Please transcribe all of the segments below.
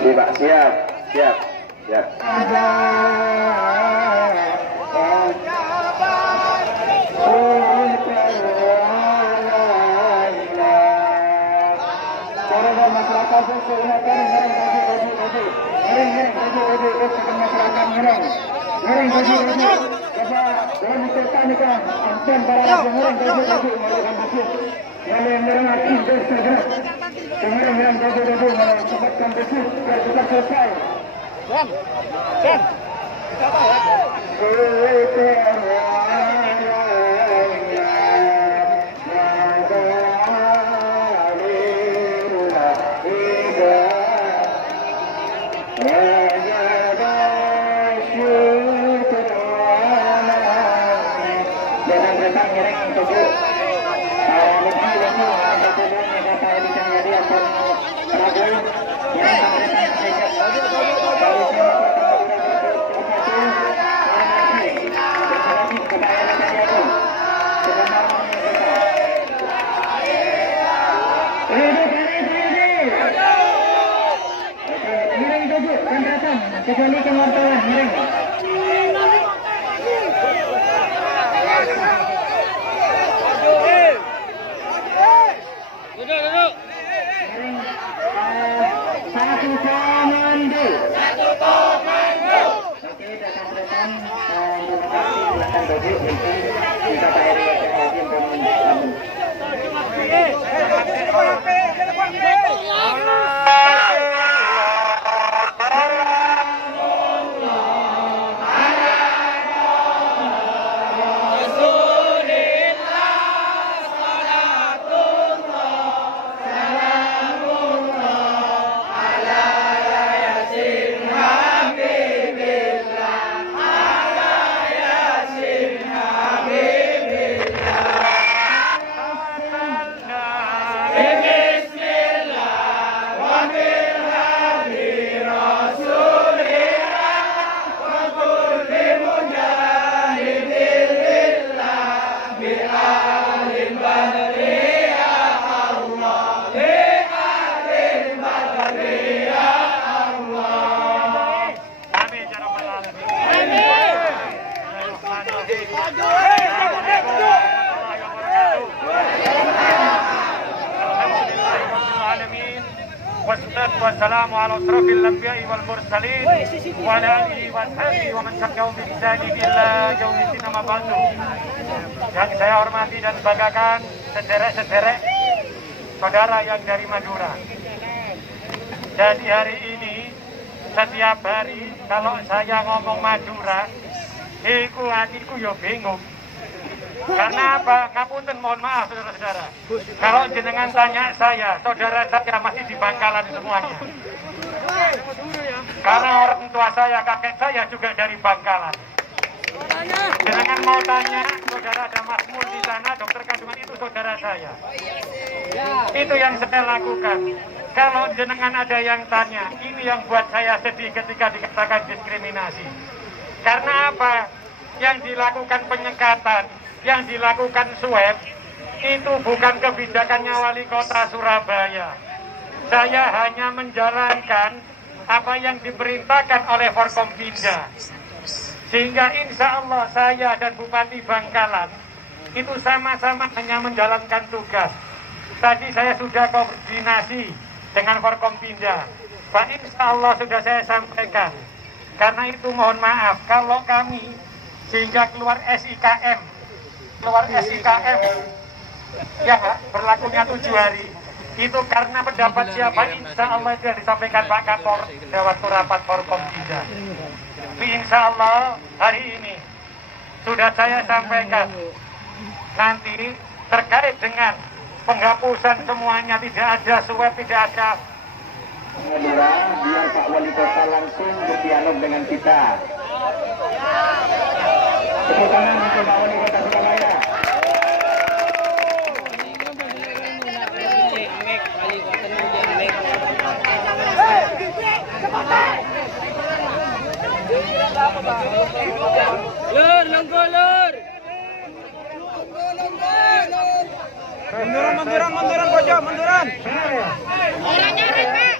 Pak, siap, siap, siap. Kembalikan wartawan, miring. Duduk. Satu komando. Oke, datang-datang. Terima kasih. Silakan baju untuk kita Pak RW Haji Wassalamu ala asrafil anbiya'i wal mursalin wa ala alihi wa sahbihi wa man tabi'ahum bi ihsan ila yaumil amma ba'du. Yang saya hormati dan banggakan sederek-sederek saudara yang dari Madura. Jadi hari ini setiap hari kalau saya ngomong Madura, iku hatiku yo bingung. Karena apa? Ngapunten, mohon maaf saudara-saudara. Kalau jenengan tanya saya, saudara saya masih di Bangkalan semuanya. Karena orang tua saya, kakek saya juga dari Bangkalan. Jenengan mau tanya, saudara ada Mas Mul di sana, dokter kandungan itu saudara saya. Itu yang saya lakukan. Kalau jenengan ada yang tanya, ini yang buat saya sedih ketika dikatakan diskriminasi. Karena apa? Yang dilakukan penyekatan, yang dilakukan swab itu bukan kebijakannya wali kota Surabaya. Saya hanya menjalankan apa yang diperintahkan oleh Forkompinda. Sehingga insya Allah saya dan Bupati Bangkalan itu sama-sama hanya menjalankan tugas. Tadi saya sudah koordinasi dengan Forkompinda. Pak, insya Allah sudah saya sampaikan. Karena itu mohon maaf kalau kami sehingga keluar SIKM ya berlakunya 7 hari itu karena pendapat siapa, insya Allah itu yang disampaikan Pak Kapolres waktu rapat Forkompinda. Insya Allah hari ini sudah saya sampaikan nanti terkait dengan penghapusan semuanya, tidak ada swab, tidak ada. Biar Pak Wali Kota langsung berdialog dengan kita. Tepuk tangan untuk Pak Wali Kota Surabaya. Lur, lenggo lur. Munduran, munduran, munduran, pojok, munduran. Orang nyari, Pak.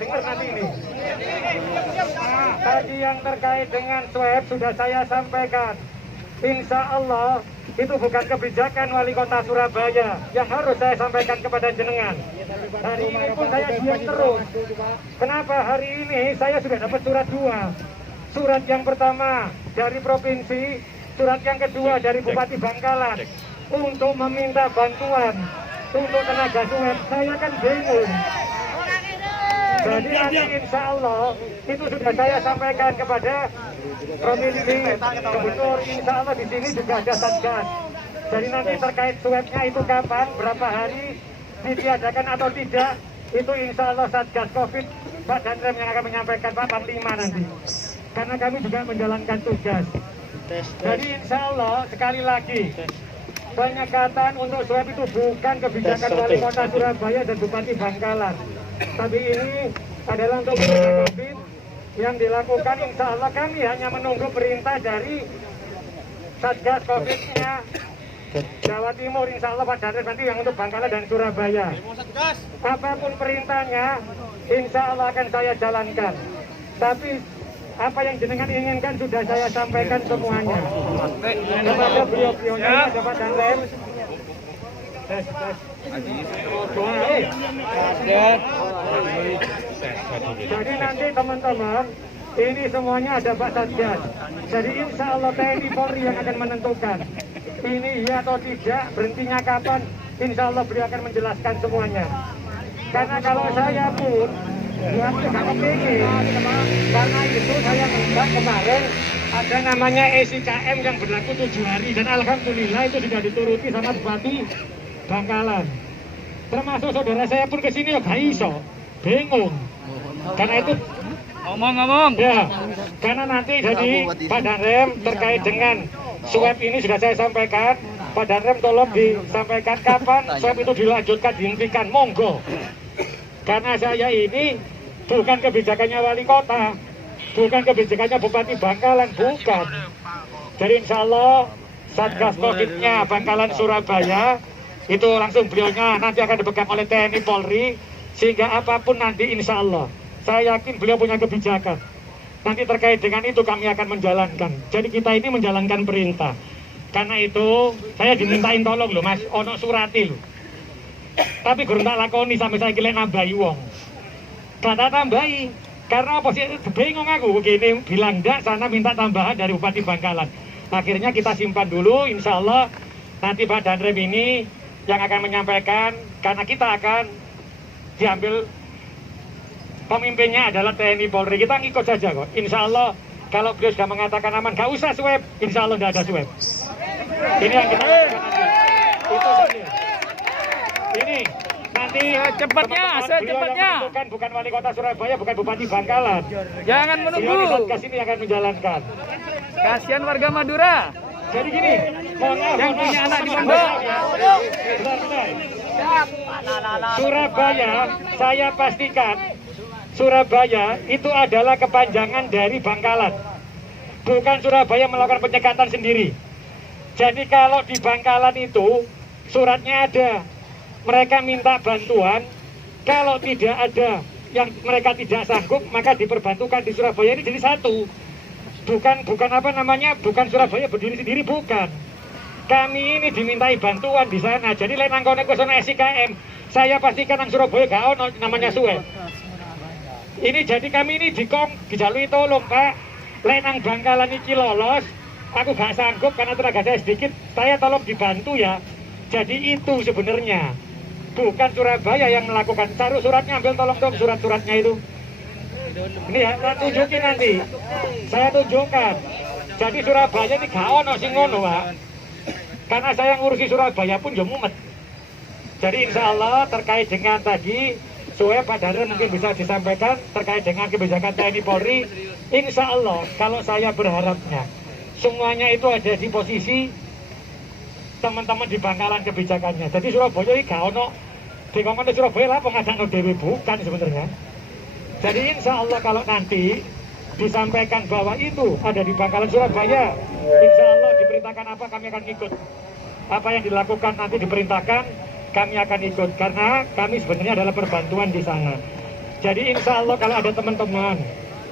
dengar nanti ini. Tadi yang terkait dengan swab sudah saya sampaikan. Insya Allah itu bukan kebijakan wali kota Surabaya yang harus saya sampaikan kepada jenengan. Hari ini pun saya diam terus. Kenapa hari ini saya sudah dapat surat 2. Surat yang pertama dari provinsi, surat yang kedua dari Bupati Bangkalan untuk meminta bantuan untuk tenaga swab. Saya kan bingung. Jadi nanti insya Allah itu sudah saya sampaikan kepada provinsi, gubernur. Insya Allah di sini juga ada satgas. Jadi nanti terkait swabnya itu kapan, berapa hari ditiadakan atau tidak, itu insya Allah satgas COVID Pak Danrem yang akan menyampaikan, Pak Panglima nanti. Karena kami juga menjalankan tugas. Jadi insya Allah sekali lagi penyekatan untuk swab itu bukan kebijakan wali kota Surabaya dan Bupati Bangkalan. Tapi ini adalah untuk mencegah COVID yang dilakukan. Insya Allah kami hanya menunggu perintah dari Satgas COVID-nya Jawa Timur. Insya Allah Pak Danrem nanti yang untuk Bangkalan dan Surabaya. Apapun perintahnya, insya Allah akan saya jalankan. Tapi apa yang jenengan inginkan sudah saya sampaikan semuanya kepada beliau-beliaunya, Pak Danrem. Jadi nanti teman-teman, ini semuanya ada Pak Satgas. Jadi insya Allah TNI Polri yang akan menentukan ini iya atau tidak, berhentinya kapan. Insya Allah beliau akan menjelaskan semuanya. Karena kalau saya pun buat tidak kepingin, karena itu saya minta kemarin ada namanya SIKM yang berlaku 7 hari dan alhamdulillah itu sudah dituruti sama Bupati Bangkalan. Termasuk saudara saya pun kesini ya gak iso, bingung. Karena itu ngomong ya, karena nanti jadi Pak Danrem terkait dengan swab ini sudah saya sampaikan. Pak Danrem tolong disampaikan kapan swab itu dilanjutkan, dihentikan, monggo. Karena saya ini bukan kebijakannya wali kota, bukan kebijakannya Bupati Bangkalan, bukan. Jadi insya Allah Satgas COVID-nya Bangkalan Surabaya itu langsung beliaunya nanti akan dipegang oleh TNI Polri, sehingga apapun nanti insya Allah saya yakin beliau punya kebijakan. Nanti terkait dengan itu kami akan menjalankan. Jadi kita ini menjalankan perintah. Karena itu saya dimintain tolong loh Mas, ono surati loh. Tapi gurung tak lakoni sampai saya kira nambahi wong. Kata tambahi, karena apa sih, bingung aku begini, bilang enggak, sana minta tambahan dari Bupati Bangkalan. Akhirnya kita simpan dulu, insya Allah nanti Pak Danrem ini yang akan menyampaikan, karena kita akan diambil pemimpinnya adalah TNI Polri. Kita ngikut saja kok, insya Allah kalau beliau sudah mengatakan aman, gak usah swab, insya Allah tidak ada swab. Ini yang kita lakukan nanti. Itu saja. Ini nanti secepatnya. Bukan wali kota Surabaya, bukan Bupati Bangkalan. Jangan menunggu. Satgas ini akan menjalankan. Kasihan warga Madura. Jadi gini, Yang punya anak di Lombok. Surabaya, saya pastikan Surabaya itu adalah kepanjangan dari Bangkalan. Bukan Surabaya melakukan penyekatan sendiri. Jadi kalau di Bangkalan itu suratnya ada, mereka minta bantuan. Kalau tidak ada yang mereka tidak sanggup, maka diperbantukan di Surabaya ini jadi satu. Bukan apa namanya, bukan Surabaya berdiri sendiri, bukan. Kami ini dimintai bantuan di sana. Jadi lain nangkone kosono SIKM. Saya pastikan nang Surabaya gak ono namanya swab. Ini jadi kami ini dijalui tolong Pak. Lain nang Bangkalan iki lolos, aku gak sanggup karena tenaga saya sedikit. Saya tolong dibantu ya. Jadi itu sebenarnya bukan Surabaya yang melakukan. Taruh suratnya, ambil tolong dong surat-suratnya itu. Ini ya, saya tunjukin nanti. Saya tunjukkan. Jadi Surabaya ini gak ono sing ngono, Pak. Karena saya ngurusi Surabaya pun ya mumet. Jadi insya Allah terkait dengan tadi swab Pak Danrem mungkin bisa disampaikan terkait dengan kebijakan TNI Polri. Insya Allah kalau saya berharapnya semuanya itu ada di posisi teman-teman di Bangkalan kebijakannya. Jadi Surabaya ini gak ono dikongkon di Surabaya lah pengadaan dewe, bukan sebenarnya. Jadi insya Allah kalau nanti disampaikan bahwa itu ada di Bangkalan Surabaya, insya Allah diperintahkan apa kami akan ikut. Apa yang dilakukan nanti diperintahkan kami akan ikut karena kami sebenarnya adalah perbantuan di sana. Jadi insya Allah kalau ada teman-teman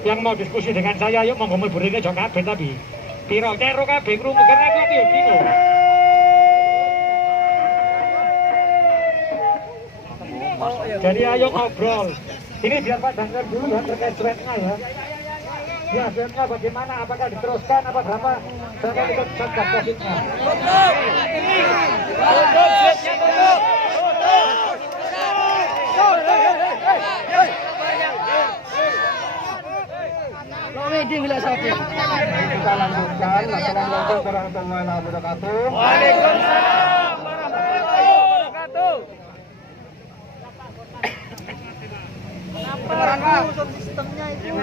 yang mau diskusi dengan saya, yuk mau ngomel burine jok kabeh tapi piro kero kabeh krungu karena aku yo bingung. Jadi ayo ngobrol. Ini biar Pak Dancer dulu ya terkait swabnya ya. Ya swabnya bagaimana? Apakah diteruskan? Apa berapa? Saya ikut satgas COVID-nya. Kita lanjutkan. Assalamualaikum warahmatullahi wabarakatuh. Waalaikumsalam warahmatullahi wabarakatuh. Sistemnya itu.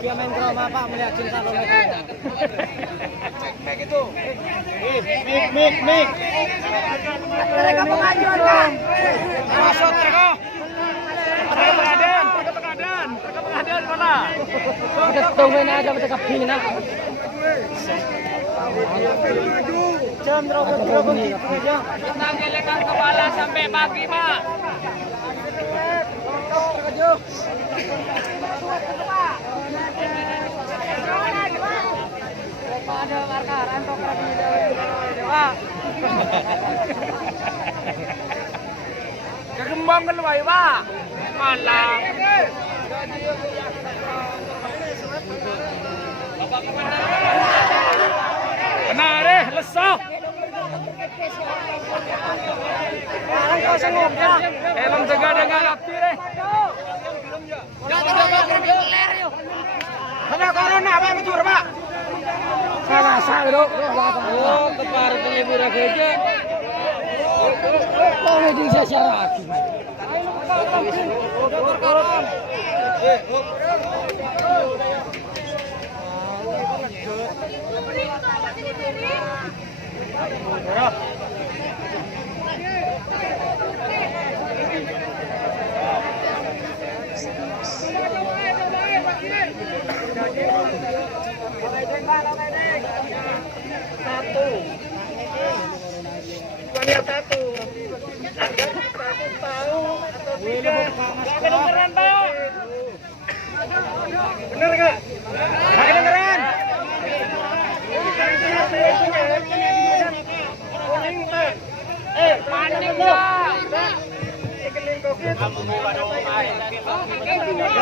Dia main drama Pak melihat cinta lometernya. Cek itu. Mik. Mereka pengajuan Pak. Masuk mereka. Pengadilan mana? Kita tungguin aja mereka pina. Jam robot gitu aja. Kita gelengkan kepala sampai pagi, Pak. Ada markaran kok Pak. Kegembang kan wae, Pak. Malah. Benar lesok. Elom jaga dengan api deh. Kena corona apa yang tur, Pak? Rasa bro. Oh, kepar pengebura geje. Oh, ini saya syarat. Kedengeran, Pak. Bener nggak? Nggak kedengeran? Panik, Pak.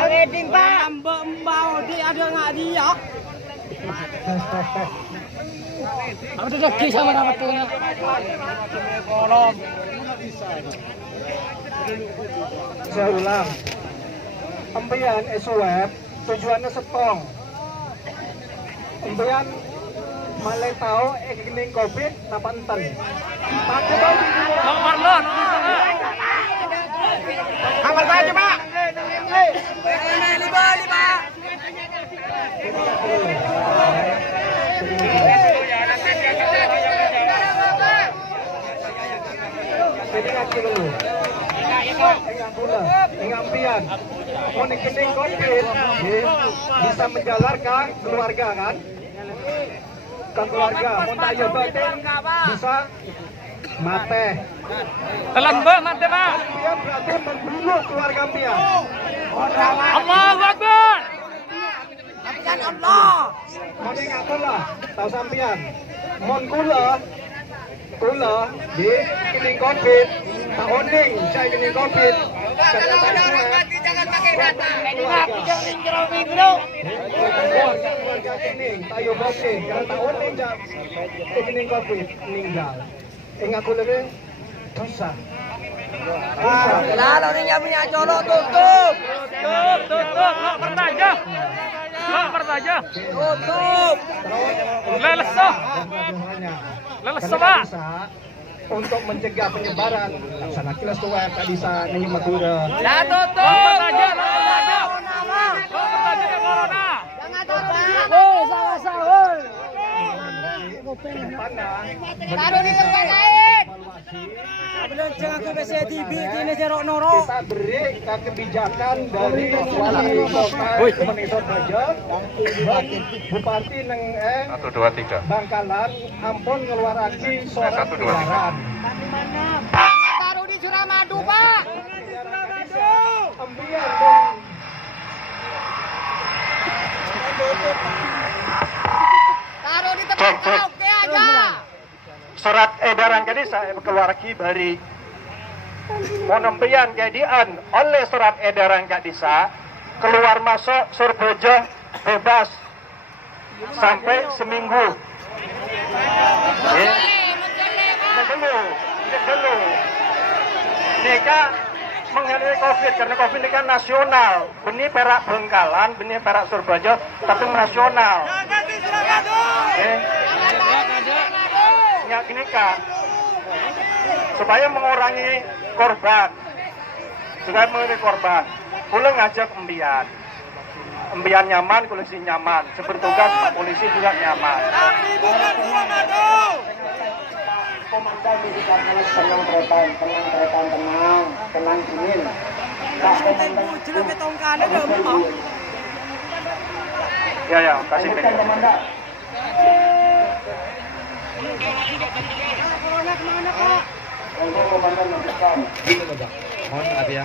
Wedding Pak, mbak Odi ada nggak dia? Ada lagi sama nama punya. Saya ulang. Empian swab tujuannya setong. Empian malai tahu kening COVID napanten. Pakai bau. Nomor lo, nomor. Kamar saja Pak. Lima. Jadi kaki dulu. Pengampian. Mau kening COVID bisa menjalar ke keluarga kan? Ke keluarga. Mau tayo batin bisa mate. Telan, Pak, mati, Pak. Dia berarti membunuh keluarga Pian. Allahu Akbar. Kan Allah. Mau ngatur lah, tahu sampian. Mon kula di kening COVID, tahuning saya kening COVID. Karena tadi jangan pakai data. Keluarga kening, tayo bokeh. Karena tahuning kening COVID meninggal. Ingat kula ni dosa. Lalu ni yang punya colok tutup. Tutup. Lo pertaja. Tutup. Lelesoh. Lelesoh, Pak. Untuk mencegah penyebaran laksana kilas tua tak bisa nyanyi Madura. Ya tutup. Pertaja corona. Jangan tutup. Oh, salah. Pandang Taruh di tempat lain. kita beri kebijakan dari wali kota Kementerian Raja, Bupati neng 1, 2, 3. Bangkalan, ampun ngeluarake surat 1, 2, 3. Taruh di Suramadu, Pak. Ambiar dong. Taruh di tempat karaoke aja. Surat edaran ke desa keluar kibari monempian kedian oleh surat edaran ke desa keluar masuk Surbojo bebas sampai seminggu. Dulu Nika mengenai COVID karena COVID ini kan nasional. Benih perak Bengkalan, benih perak Surbojo, tapi nasional. Gini kak, supaya mengurangi korban, pulang ngajak embian nyaman, polisi nyaman, sebertugas polisi juga nyaman. Komandan di sana tenang dingin. Ya, kasih Bukan komandan. Gini loh Pak, mohon maaf ya.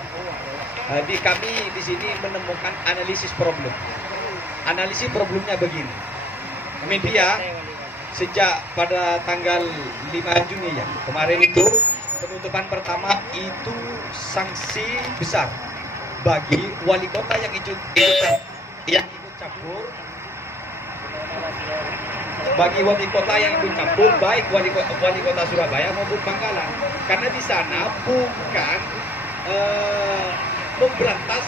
Di kami di sini menemukan analisis problem. Analisis problemnya begini. Media sejak pada tanggal 5 Juni ya kemarin itu penutupan pertama itu sanksi besar bagi wali kota yang ikut campur. Bagi wali kota yang ikut campur, baik wali kota Surabaya maupun Bangkalan, karena di sana bukan memberantas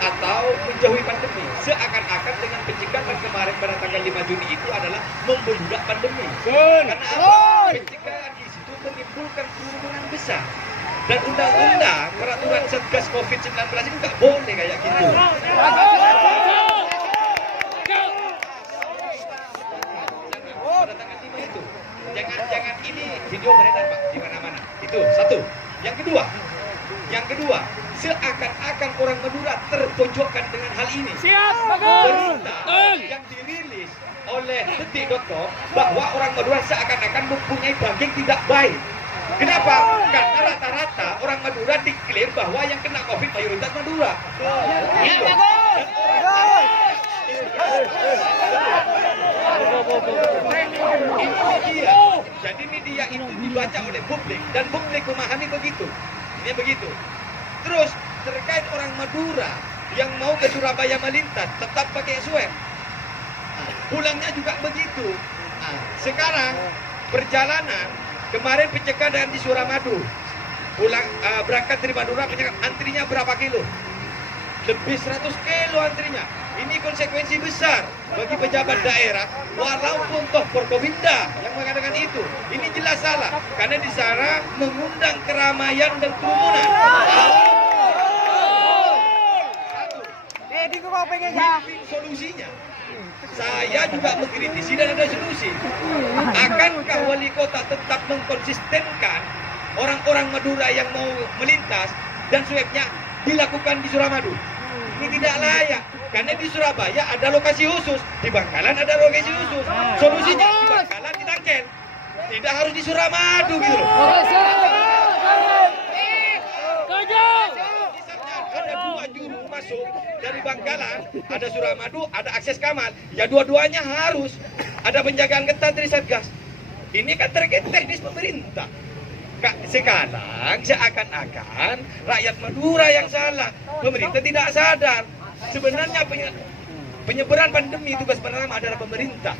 atau menjauhi pandemi, seakan-akan dengan pencegahan kemarin pada tanggal 5 Juni itu adalah membeludak pandemi. Karena apa? Pencegahan di situ menimbulkan kerumunan besar. Dan undang-undang peraturan Satgas COVID-19 itu nggak boleh kayak gitu. Pada tanggal 5 itu, jangan ini video beredar Pak di mana-mana. Itu satu. Yang kedua, seakan-akan orang Madura terpojokkan dengan hal ini. Siap, Berita yang dirilis oleh detik.com bahwa orang Madura seakan-akan mempunyai daging tidak baik. Kenapa? Karena rata-rata orang Madura diklaim bahwa yang kena COVID mayoritas Madura. Jadi media itu dibaca oleh publik dan publik memahami begitu. Ini begitu. Terus terkait orang Madura yang mau ke Surabaya melintas tetap pakai swab. Pulangnya juga begitu. Sekarang perjalanan kemarin pencegahan di Suramadu. Pulang berangkat dari Madura pencegahan antrinya berapa kilo? Lebih 100 kilo antrinya. Ini konsekuensi besar bagi pejabat daerah, walaupun toh Forkopimda yang mengatakan itu. Ini jelas salah, karena di sana mengundang keramaian dan kerumunan. Solusinya, saya juga mengkritisi dan ada solusi. Akankah wali kota tetap mengkonsistenkan orang-orang Madura yang mau melintas dan swabnya dilakukan di Suramadu? Ini tidak layak. Karena di Surabaya ada lokasi khusus, di Bangkalan ada lokasi khusus. Solusinya di Bangkalan ditangkel, tidak harus di Suramadu gitu loh. Misalnya ada 2 juru masuk dari Bangkalan, ada Suramadu, ada akses Kamal. Ya dua-duanya harus ada penjagaan ketat dari Satgas. Ini kan terkait teknis pemerintah. Sekarang seakan-akan rakyat Madura yang salah, pemerintah tidak sadar. Sebenarnya penyebaran pandemi tugas pertama adalah pemerintah.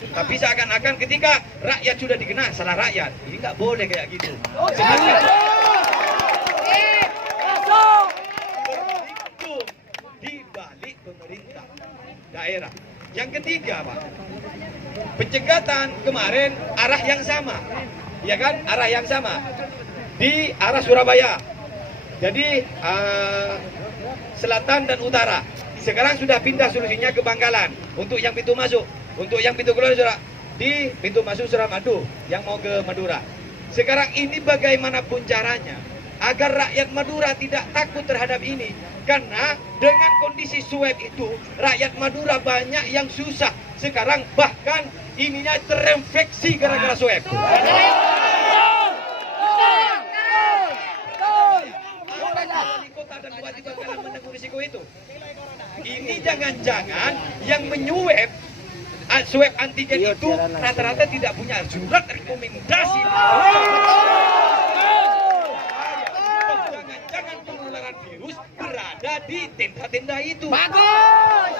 Tapi seakan-akan ketika rakyat sudah dikena, salah rakyat. Ini nggak boleh kayak gitu. Sebenarnya di balik pemerintah daerah. Yang ketiga, Pak, pencegahan kemarin arah yang sama. Ya kan, arah yang sama di arah Surabaya. Jadi selatan dan utara. Sekarang sudah pindah solusinya ke Bangkalan untuk yang pintu masuk, untuk yang pintu keluar di pintu masuk Suramadu yang mau ke Madura. Sekarang ini bagaimanapun caranya agar rakyat Madura tidak takut terhadap ini, karena dengan kondisi swab itu rakyat Madura banyak yang susah sekarang, bahkan ininya terinfeksi gara-gara swab. Wali kota dan bupati bakalan menanggung risiko itu. Ini jangan-jangan yang menyuap swab antigen itu rata-rata tidak punya surat rekomendasi. Jangan-jangan penularan virus berada di tenda-tenda itu. Bagus.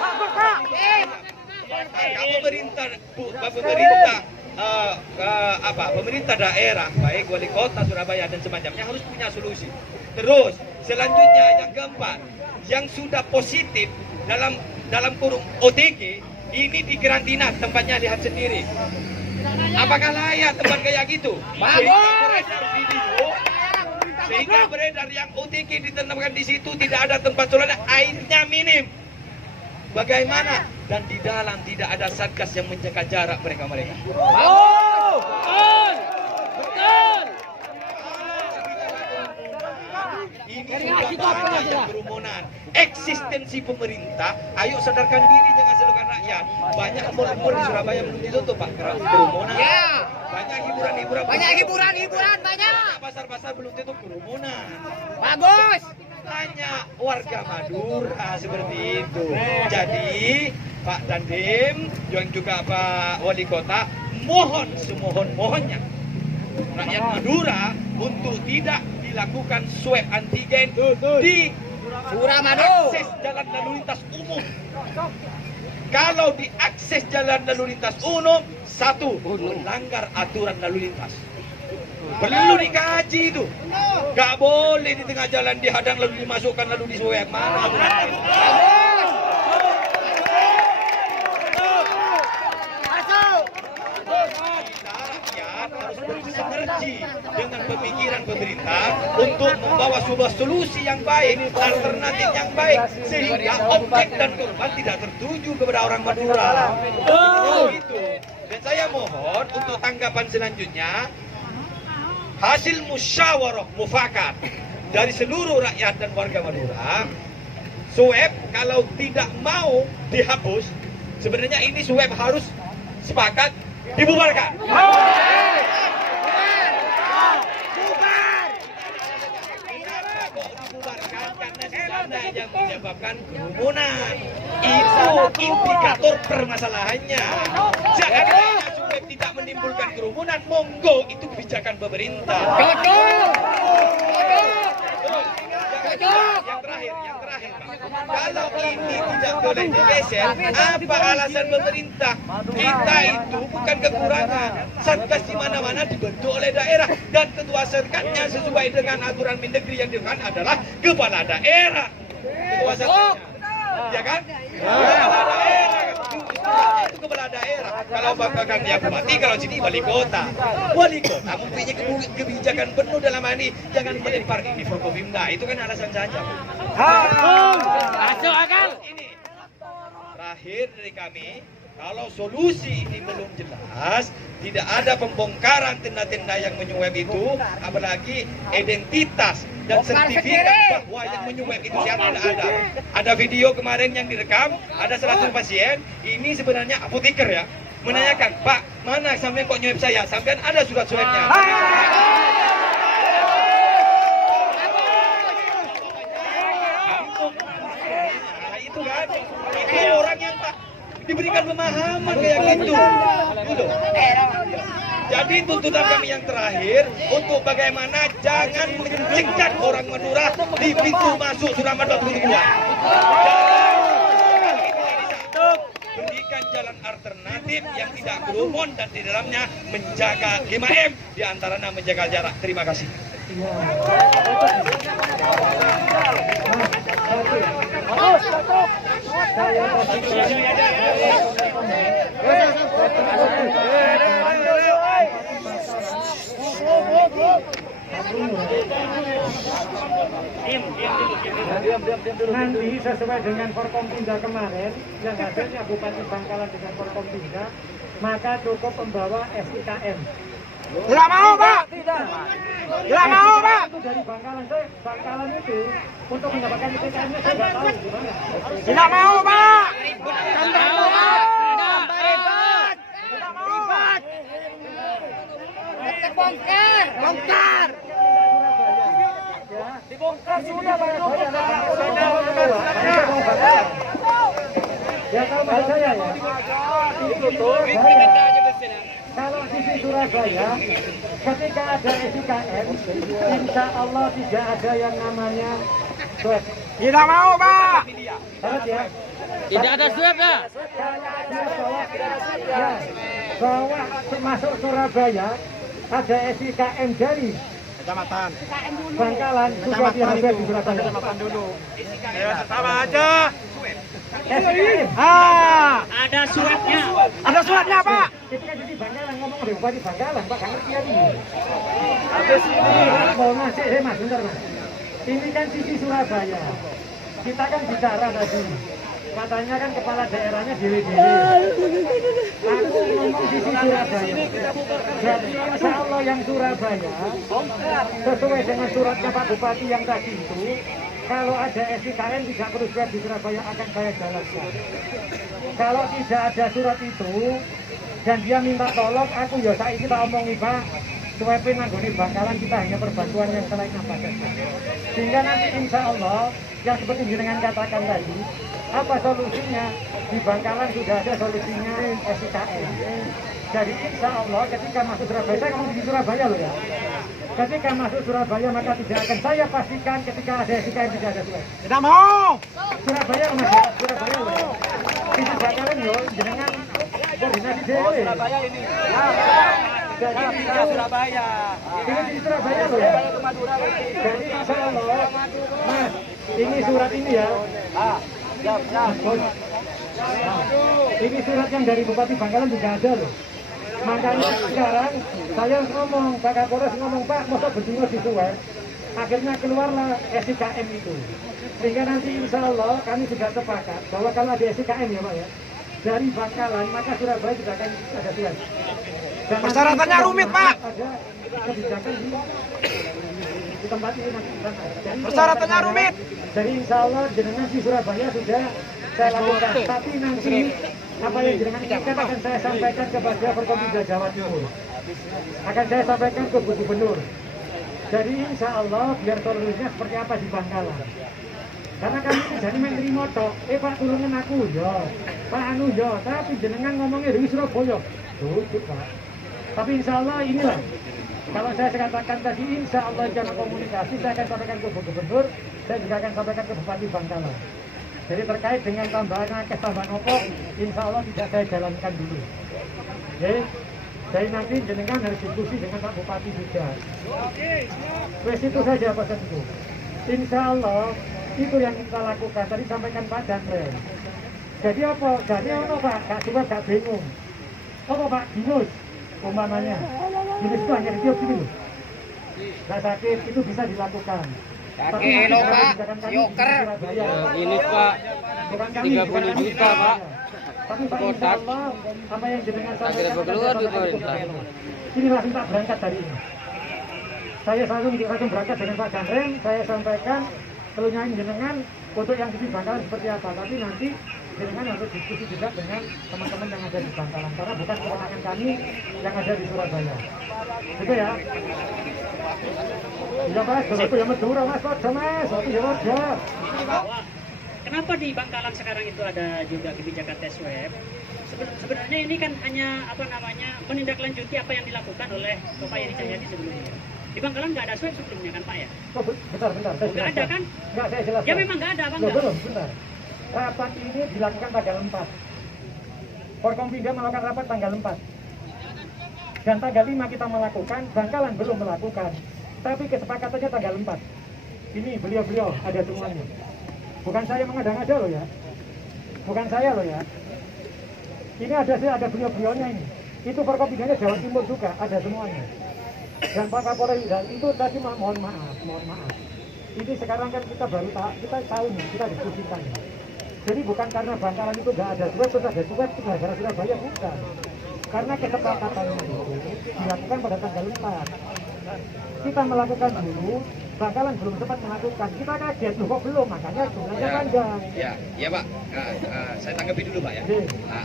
Pemerintah daerah, baik wali kota Surabaya dan semacamnya harus punya solusi. Terus selanjutnya yang keempat, yang sudah positif dalam kurung OTG ini dikarantina, tempatnya lihat sendiri. Apakah layak tempat kayak gitu? Sehingga beredar yang OTG ditempatkan di situ, tidak ada tempat sholat, airnya minim. Bagaimana? Dan di dalam tidak ada satgas yang menjaga jarak mereka. Ini sudah banyak yang kerumunan. Eksistensi pemerintah, ayo sadarkan diri, jangan selukan rakyat. Banyak mal-mal di Surabaya belum ditutup, Pak, kerumunan. Banyak hiburan. Pasar-pasar belum tutup, kerumunan. Bagus. Hanya warga Madura seperti itu. Jadi Pak Dandim yang juga Pak Wali Kota, mohon semohon-mohonnya rakyat Madura untuk tidak dilakukan swab antigen di akses jalan lalu lintas umum. Kalau di akses jalan lalu lintas umum, satu, melanggar aturan lalu lintas. Perlu dikaji itu. Gak boleh di tengah jalan dihadang lalu dimasukkan lalu disuap. Mana aturannya? Rakyat harus bersinergi dengan pemikiran pemerintah untuk membawa sebuah solusi yang baik, alternatif yang baik, sehingga objek dan korban tidak tertuju kepada orang Madura. Itu. Dan saya mohon untuk tanggapan selanjutnya, hasil musyawarah mufakat dari seluruh rakyat dan warga Madura, swab kalau tidak mau dihapus, sebenarnya ini swab harus sepakat dibubarkan. Karena yang menyebabkan kerumunan itu indikator permasalahannya. Jangan swab tidak menimbulkan kerumunan, monggo itu kebijakan pemerintah. Yang terakhir, Pak. Kalau ini tidak boleh digeser, apa alasan pemerintah? Kita itu bukan kekurangan. Satgas di mana-mana dibentuk oleh daerah, dan ketua satgasnya sesuai dengan aturan Mendagri yang dengan adalah kepala daerah. Ketua satgasnya, ya kan? Kepala daerah. Itu kepala daerah. Kalau bakal dia bupati, kalau sini wali kota. Wali kota mempunyai kebijakan penuh dalam hal ini. Jangan melempar ini Forkopimda. Itu kan alasan saja. Masuk akal. Ini terakhir dari kami. Kalau solusi ini belum jelas, tidak ada pembongkaran tenda-tenda yang menyuap itu, apalagi identitas dan sertifikat bahwa yang menyuap itu siapa ada. Ada video kemarin yang direkam, ada 100 pasien, ini sebenarnya apoteker ya, menanyakan, Pak, mana sampean kok nyuap saya? Sampean ada surat swabnya. Itu kan, itu orang yang Pak diberikan pemahaman kayak gitu. Jadi tuntutan kami yang terakhir untuk bagaimana jangan mencegat orang Madura di pintu masuk Suramadu keluar. Berikan jalan alternatif yang tidak kerumun dan di dalamnya menjaga 5M, di antaranya menjaga jarak. Terima kasih. Nanti sesuai dengan Forkompinda kemarin yang hasilnya Bupati Bangkalan dengan Forkompinda, maka cukup membawa SIKM. Tidak mau, Pak. Tidak mau, Pak. Itu dari Bangkalan itu untuk mendapatkan SIKM-nya saya nggak tahu gimana. Tidak mau, Pak. Bongkar. Dibongkar sudah, Pak. Ya kalau menurut saya ya, kalau sisi Surabaya, ketika ada SIKM, insya Allah tidak ada yang namanya swab. Tidak mau, Pak. Harus ya. Tidak ada swab ya? Bahwa masuk Surabaya ada SIKM dari Kecamatan. Bangkalan juga dihargai di Surabaya. Kecamatan dulu. Ya, sama aja. SIKM. Ada suratnya. Ada suratnya, Pak. Ketika jadi Bangkalan ngomong dari Bupati Bangkalan, Pak, nggak ngerti ya ini. Habis ini mau ngasih, Mas, bentar Mas. Ini kan sisi Surabaya. Kita kan bicara tadi. Katanya kan kepala daerahnya dewe-dewe. Aku ngomong sisi Surabaya. Jadi insya Allah yang Surabaya, sesuai dengan suratnya Pak Bupati yang tadi itu, kalau ada SIKM tidak perlu swab di Surabaya akan saya jalankan. Kalau tidak ada surat itu dan dia minta tolong, aku ya saiki tak omongi Pak, swabin nanggone Bangkalan kita hanya perbantuan yang selain apa saja. Sehingga nanti insya Allah yang seperti jenengan katakan tadi, apa solusinya? Di Bangkalan sudah ada solusinya SIKM. Jadi insya Allah ketika masuk Surabaya, saya ngomong di Surabaya loh ya. Ketika masuk Surabaya maka tidak akan saya pastikan ketika ada SIKM tidak ada swab. Tidak mau. Surabaya Mas ya, Surabaya loh. Di Bangkalan yo jenengan koordinasi dewe. Surabaya ini. Jadi Surabaya. ini di Surabaya loh ya. Jadi insya Allah, Mas, ini surat ini ya. Ini surat yang dari Bupati Bangkalan juga ada loh. Makanya sekarang saya ngomong, Pak Kapolres ngomong, Pak, masa berdua di swab. Akhirnya keluarlah SIKM itu. Sehingga nanti insya Allah kami sudah sepakat bahwa kalau ada SIKM ya Pak ya, dari Bangkalan maka Surabaya juga akan ada swab. Dan Persyaratannya rumit, Pak. Ada kebijakan di tempat ini nanti. Jadi Persyaratannya rumit. Jadi insya Allah jenengan di Surabaya sudah saya lakukan. Tapi nanti apa yang jenengan inginkan akan saya sampaikan kepada Forkompinda Jawa Timur. Akan saya sampaikan ke Bu Gubernur. Jadi insya Allah biar solusinya seperti apa di Bangkalan. Karena kami ini jadi menteri moto, Pak turunin aku ya, Pak anu ya, tapi jenengan ngomongnya dari Surabaya. Tuh Pak. Tapi insya Allah inilah. Kalau saya katakan tadi, insya Allah jangan komunikasi, saya akan sampaikan ke Bu Gubernur, saya juga akan sampaikan ke Bupati Bangkalan. Jadi terkait dengan tambahan nakes, tambahan opo, insya Allah tidak saya jalankan dulu. Oke, jadi nanti jenengan harus diskusi dengan Pak Bupati juga. Wes itu saja pesanku. Insya Allah itu yang kita lakukan. Tadi sampaikan Pak Danren. Jadi apa? Jadi apa Pak? Gak coba gak bingung. Apa Pak? Binus umpamanya. Binus itu hanya ditiup gini loh. Gak sakit, itu bisa dilakukan. Kaki lo Pak, yoker. Ini Pak, 30 juta Pak. Tapi Pak insya Allah apa yang jenengan sampaikan keluar di pemerintah. ini langsung tak berangkat dari ini. Saya langsung berangkat dengan Pak Danren, saya sampaikan keluhnya jenengan untuk yang di Bangkalan seperti apa. Tapi nanti jenengan harus diskusi juga dengan teman-teman yang ada di Bangkalan karena bukan kewenangan kami yang ada di Surabaya. Gitu ya. Iya Mas, itu ya Madura Mas, Mas, itu ya warga. Kenapa di Bangkalan sekarang itu ada juga kebijakan tes swab? Sebenarnya ini kan hanya menindaklanjuti apa yang dilakukan oleh Bapak Yeri Cahyadi sebelumnya. Di Bangkalan nggak ada swab sebelumnya kan Pak ya? Oh, bentar. Nggak ada kan? Nggak, saya jelaskan. Ya memang nggak ada Bang. Belum, bentar. Rapat ini dilakukan tanggal 4. Forkompinda melakukan rapat tanggal 4. Dan tanggal 5 kita melakukan, Bangkalan belum melakukan. Tapi kesepakatannya tanggal 4. Ini beliau-beliau ada semuanya. Bukan saya mengada-ngada loh ya. Bukan saya loh ya. Ini ada beliau-beliaunya ini. Itu Forkompindanya Jawa Timur juga, ada semuanya. Dan Pak Kapolres itu tadi mohon maaf. Ini sekarang kan kita baru kita tahu nih, kita diskusikan. Jadi bukan karena Bangkalan itu nggak ada swab, terus ada swab, itu gara-gara Surabaya, bukan. karena kesepakatan itu dilakukan pada tanggal 4. Kita melakukan dulu, Bangkalan belum sempat melakukan. Kita kaget, loh kok belum, makanya jumlahnya panjang. Ya Pak, saya tanggapi dulu Pak ya,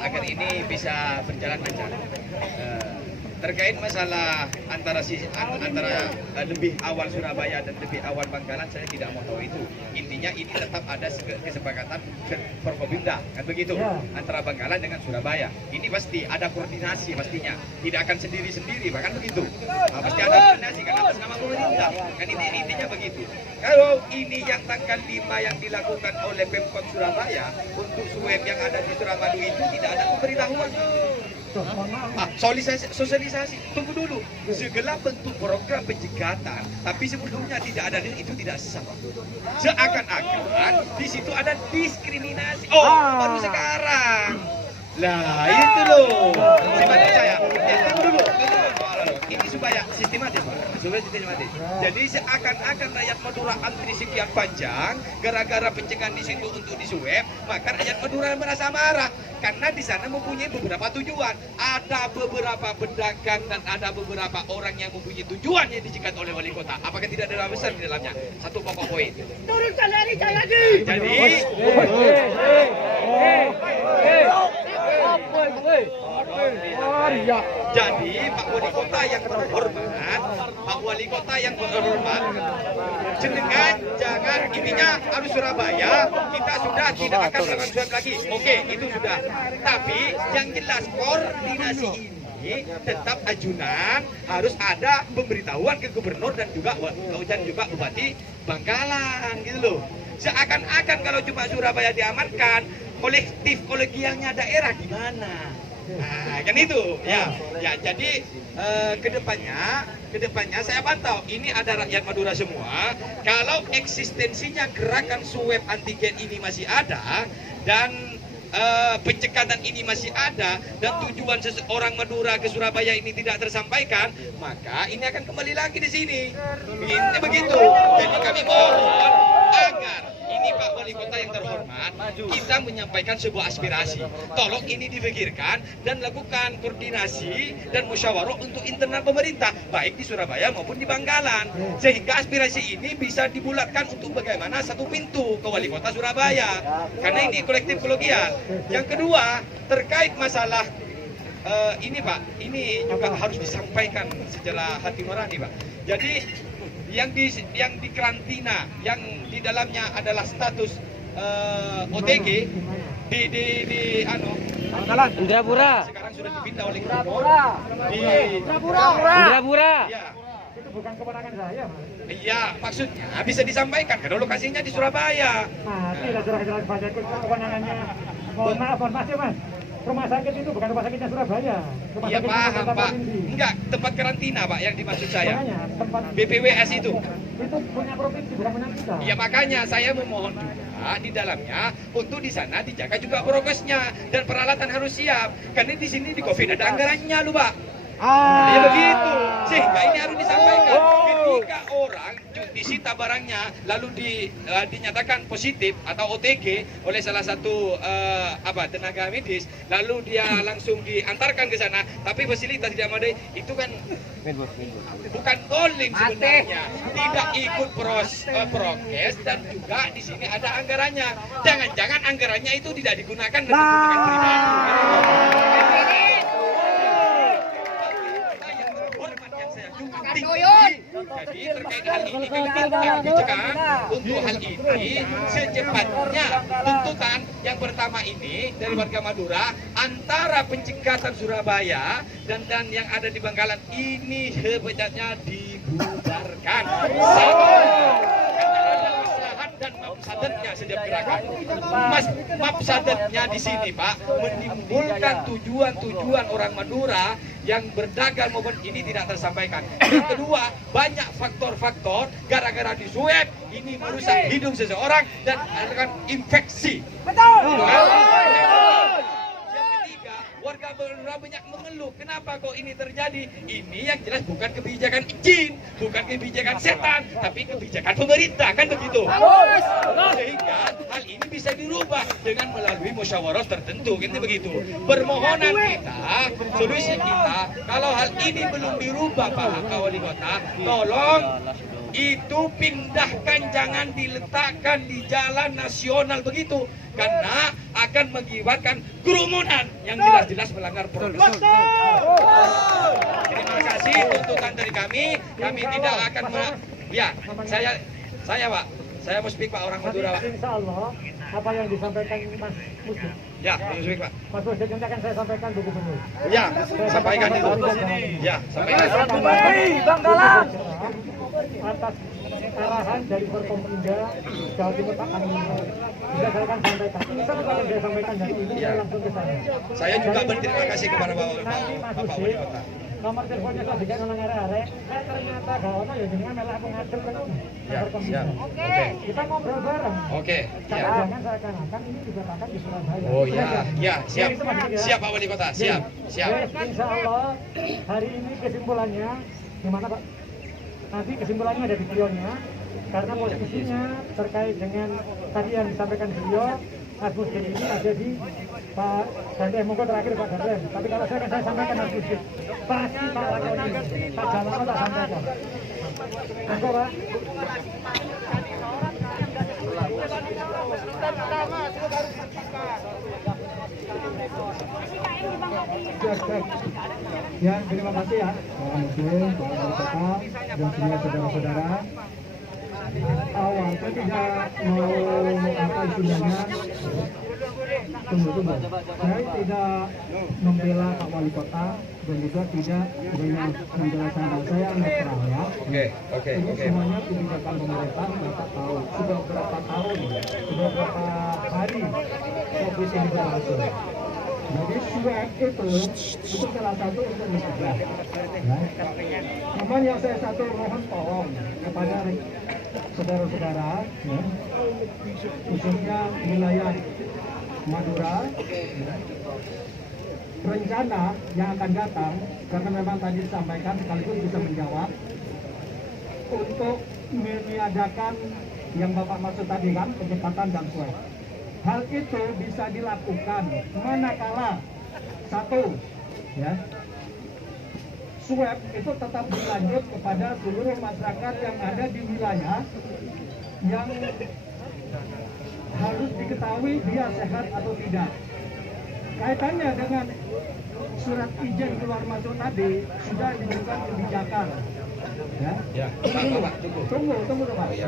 agar ini bisa berjalan lancar. Terkait masalah antara lebih awal Surabaya dan lebih awal Bangkalan, saya tidak mau tahu itu. Intinya ini tetap ada kesepakatan Forkopimda, kan begitu? Ya. Antara Bangkalan dengan Surabaya. Ini pasti ada koordinasi pastinya. Tidak akan sendiri-sendiri, bahkan begitu. Pasti ada koordinasi kan atas nama pemerintah. Kan intinya begitu. Kalau ini yang tanggal 5 yang dilakukan oleh Pemkot Surabaya untuk swab yang ada di Suramadu itu tidak ada pemberitahuan. Sosialisasi, tunggu dulu. Segala bentuk program pencegatan, tapi sebelumnya tidak ada, itu tidak sah. Seakan-akan di situ ada diskriminasi. Baru sekarang. Lah itu loh. Simak saya. Tunggu dulu. Ini supaya sistematis, Pak. Jadi seakan-akan rakyat Madura antri sekian panjang gara-gara pencegahan di situ untuk disuap, maka rakyat Madura merasa marah karena di sana mempunyai beberapa tujuan. Ada beberapa pedagang dan ada beberapa orang yang mempunyai tujuan yang dicegat oleh wali kota. Apakah tidak ada besar di dalamnya? Satu pokok poin. Turun salari Jayadi. Jadi Pak Wali Kota yang terhormat, jenengan jangan, intinya harus Surabaya, kita sudah tidak akan melakukan swab lagi. Oke, itu sudah. Tapi yang jelas koordinasi ini tetap ajunan harus ada pemberitahuan ke gubernur dan juga bupati Bangkalan gitu loh. Seakan-akan kalau cuma Surabaya diamankan, kolektif kolegialnya daerah di mana? Nah, kan itu ya. Jadi kedepannya saya pantau ini ada rakyat Madura semua. Kalau eksistensinya gerakan swab antigen ini masih ada dan pencekatan ini masih ada dan tujuan seseorang Madura ke Surabaya ini tidak tersampaikan, maka ini akan kembali lagi di sini. Begitu. Jadi kami mohon agar ini Pak Wali Kota yang terhormat, kita menyampaikan sebuah aspirasi. Tolong ini dipikirkan dan lakukan koordinasi dan musyawarah untuk internal pemerintah, baik di Surabaya maupun di Bangkalan. Sehingga aspirasi ini bisa dibulatkan untuk bagaimana satu pintu ke Wali Kota Surabaya. Karena ini kolektif kolegial. Yang kedua, terkait masalah ini Pak, ini juga harus disampaikan secara hati nurani Pak. Jadi yang di karantina yang di dalamnya adalah status OTG di Indrapura. sekarang sudah dipindah oleh gubernur Indrapura. ya. Itu bukan kewenangan saya, Mas. Iya, maksudnya bisa disampaikan karena lokasinya di Surabaya. Tidak jelas-jelas banyak kewenangannya. Mohon maaf ya, Mas. Rumah sakit itu bukan rumah sakitnya Surabaya. Iya paham Pak. Enggak, tempat karantina Pak yang dimaksud saya. Makanya, tempat BPWS itu. Itu punya provinsi, bukan punya kita. Ya makanya saya memohon juga di dalamnya untuk di sana dijaga juga prokesnya dan peralatan harus siap. Karena di sini di Covid ada anggarannya loh Pak. Ya begitu. Sehingga ini harus disampaikan. Ketika orang disita barangnya lalu dinyatakan positif atau OTG oleh salah satu tenaga medis, lalu dia langsung diantarkan ke sana, tapi fasilitas tidak memadai, itu kan bukan dolim sebenarnya, tidak ikut prokes dan juga di sini ada anggarannya. Jangan-jangan anggarannya itu tidak digunakan dan digunakan pribadi. Jadi terkait hal ini kami kebijakan untuk hal ini secepatnya tuntutan yang pertama ini dari warga Madura antara pencekatan Surabaya dan yang ada di Bangkalan ini secepatnya dibubarkan. Dan mafsadatnya setiap gerakan, mafsadatnya di sini Pak menimbulkan tujuan-tujuan orang Madura yang berdagang maupun ini tidak tersampaikan. Yang kedua, banyak faktor-faktor gara-gara disuap ini merusak hidup seseorang dan akan infeksi. Betul. Warga Madura banyak mengeluh, kenapa kok ini terjadi? Ini yang jelas bukan kebijakan jin, bukan kebijakan setan, tapi kebijakan pemerintah, kan begitu? Sehingga hal ini bisa dirubah dengan melalui musyawarah tertentu, kan begitu? Permohonan kita solusi kita, kalau hal ini belum dirubah Pak Wali Kota, tolong itu pindahkan, jangan diletakkan di jalan nasional begitu, karena akan mengakibatkan kerumunan yang jelas-jelas melanggar protokol. Terima kasih tuntutan dari kami tidak akan ya, saya Pak, saya mau speak Pak, orang Madura Pak. Insya Allah apa yang disampaikan Mas Musdik. Ya, mau speak Pak. Mas Musdik nanti akan saya sampaikan ke Gubernur. Ya, sampaikan itu. Ya, sampaikan. Bangkalan. Atas arahan dari Forkompinda Jawa Timur Pak kami juga saya akan sampaikan. Insya Allah yang saya sampaikan dari ini saya langsung ke sana. Saya juga berterima kasih kepada Bapak Wali Kota. Nomor teleponnya kalau tidak nang arek-arek, ternyata gawana ya jenengan malah mengatur kan. Ya, siap. Oke. Kita ngobrol bareng. Oke. Jangan seakan-akan ini juga akan di Surabaya. Oh iya, siap. Siap Pak Wali Kota, siap. Insya Allah hari ini kesimpulannya gimana Pak? Nanti kesimpulannya ada di videonya, karena posisinya terkait dengan tadi yang disampaikan beliau, Mas Musdik ini ada di Pak Gandem, monggo terakhir Pak Gandem. Tapi kalau saya sampaikan Mas Musdik, pasti Pak lakoni, Pak Jalama tak sampaikan. Monggo Pak. Ya, terima kasih ya Pak Musdik, Pak Wali Kota, dan semua saudara-saudara. Awalnya tidak mau apa istilahnya, tunggu. Saya tidak membela Pak Wali Kota dan juga tidak membela sahabat saya netral ya. Oke. Ini semuanya kebijakan pemerintah, kita tahu sudah berapa tahun, sudah berapa hari COVID ini berlangsung. Jadi swab itu salah satu untuk mencegah. Ya. Namun yang saya satu mohon tolong kepada saudara-saudara, ya, khususnya wilayah Madura, ya, rencana yang akan datang, karena memang tadi disampaikan sekaligus bisa menjawab, untuk meniadakan yang Bapak maksud tadi kan, penyekatan dan swab. Hal itu bisa dilakukan manakala satu, ya, swab itu tetap berlanjut kepada seluruh masyarakat yang ada di wilayah yang harus diketahui dia sehat atau tidak. Kaitannya dengan surat izin keluar masuk tadi sudah diberikan kebijakan. Ya. Tunggu Pak. Ya.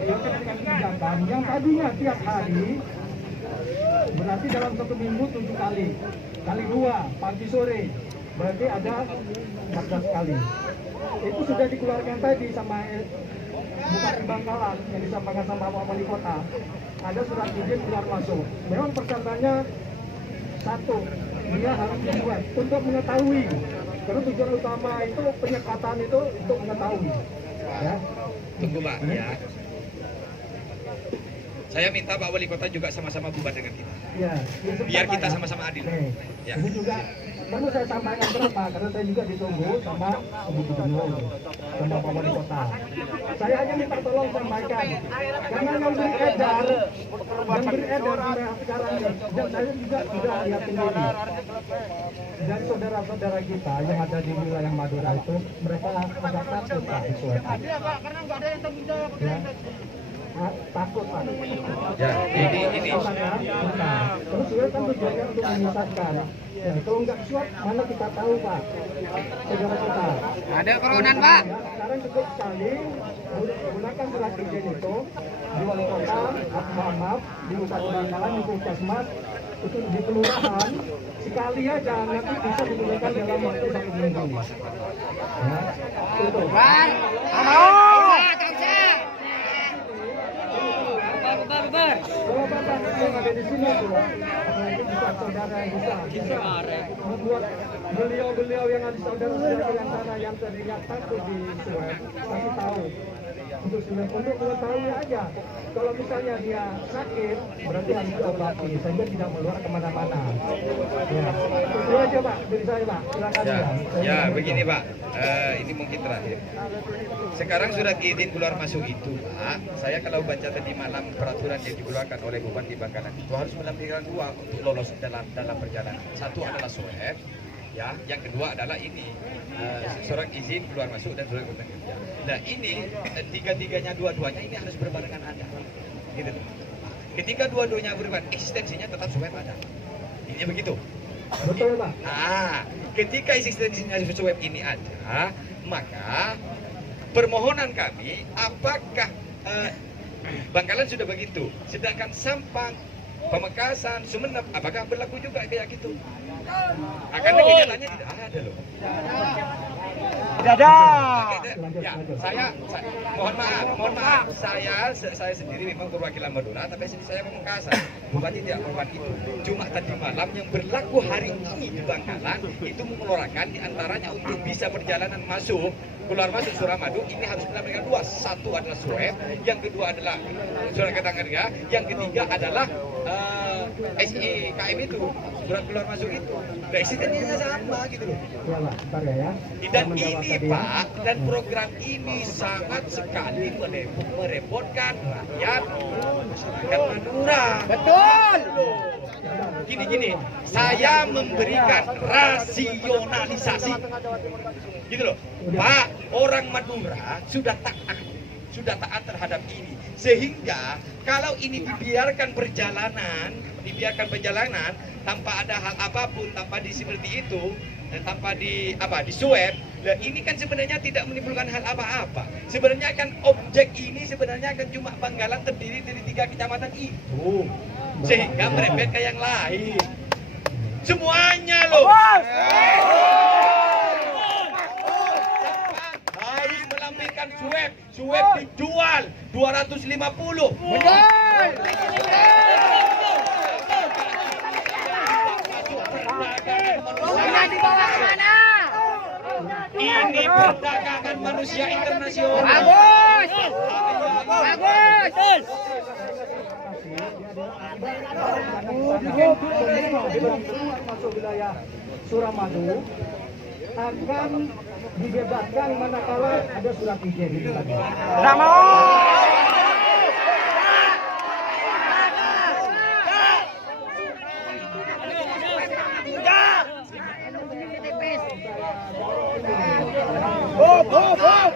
Yang kebijakan yang tadinya tiap hari berarti dalam 1 minggu 7 kali 2 pagi sore berarti ada 14 kali. Itu sudah dikeluarkan tadi sama Bupati Bangkalan yang disampaikan sama Pak Wali Kota. Ada surat izin keluar masuk. Memang persyaratannya satu, dia harus dibuat untuk mengetahui. Karena tujuan utama itu penyekatan itu untuk mengetahui. Ya. Tunggu Pak, ya. Saya minta Pak Wali Kota juga sama-sama bubar dengan kita. Ya, biar kita sama-sama adil. Ya. Ini juga perlu saya sampaikan berapa, karena saya juga ditunggu sama Ibu Gubernur, sama Pak Wali Kota. Saya hanya minta tolong sampaikan, karena yang beredar sekarang ini, dan saya juga sudah lihat sendiri. Dan saudara-saudara kita yang ada di wilayah Madura itu, mereka agak takut Pak di swab. Ya. Takut Pak. Ya, ini. Terus juga kan tujuannya untuk menyesatkan. Ya, kalau nggak swab, mana kita tahu Pak, saudara kita. Ada kerunan Pak. Ya, sekarang cukup sekali gunakan surat izin itu di wali kota, maaf, di Bupati Bangkalan, di Puskesmas, itu di kelurahan, sekali aja nanti bisa digunakan dalam waktu 1 minggu. Ya, itu. Bubar. Kalau Bapak yang ada di sini tuh, apalagi bisa saudara bisa membuat beliau yang ada saudara-saudara yang sana yang tadinya takut di swab, kasih tahu untuk mengetahui aja. Kalau misalnya dia sakit, berarti harus diobati sehingga tidak meluar kemana-mana. Ya, itu aja Pak dari saya Pak. Silakan ya. Begini Pak, ini mungkin terakhir. Sekarang surat izin keluar masuk itu Pak, saya kalau baca tadi malam peraturan yang dikeluarkan oleh Bupati Bangkalan itu harus menampilkan 2 untuk lolos dalam perjalanan. Satu adalah swab, Ya, yang kedua adalah ini surat izin keluar masuk dan surat keterangan kerja. Nah ini tiga-tiganya dua-duanya ini harus berbarengan ada. Gitu tuh. Ketika dua-duanya berbarengan, eksistensinya tetap swab ada. Ini begitu. Betul, Pak. Nah, ketika eksistensinya swab ini ada, maka permohonan kami, apakah Bangkalan sudah begitu, sedangkan Sampang, Pamekasan, Sumeneb, apakah berlaku juga kayak gitu? Karena kenyataannya tidak ada loh. Tidak ada. Ya, saya mohon maaf, saya sendiri memang perwakilan Madura, tapi saya Pamekasan, bukan tidak melakukan itu. Cuma tadi malam yang berlaku hari ini di Bangkalan itu mengeluarkan diantaranya untuk bisa perjalanan keluar masuk Suramadu ini harus mendapatkan dua. Satu adalah swab, yang kedua adalah surat keterangan kerja, yang ketiga adalah SIKM itu, surat keluar masuk itu. Nah, eksistensinya sama gitu loh. Ya, Pak. Bentar ya. Dan ini Pak, dan program ini sangat sekali merepotkan rakyat masyarakat Madura. Betul. Gini, saya memberikan rasionalisasi. Gitu loh. Pak, orang Madura sudah taat terhadap ini. Sehingga kalau ini dibiarkan perjalanan tanpa ada hal apapun, tanpa seperti itu, tanpa di swab, nah ini kan sebenarnya tidak menimbulkan hal apa-apa. Sebenarnya kan objek ini sebenarnya kan cuma Bangkalan terdiri dari 3 kecamatan itu, sehingga merembet ke yang lain. Semuanya loh. Harus melampirkan swab dijual 250. Ini perdagangan manusia internasional. Bagus. Masuk wilayah Suramadu akan dibebaskan manakala ada surat izin itu tadi. Tidak mau. Hop.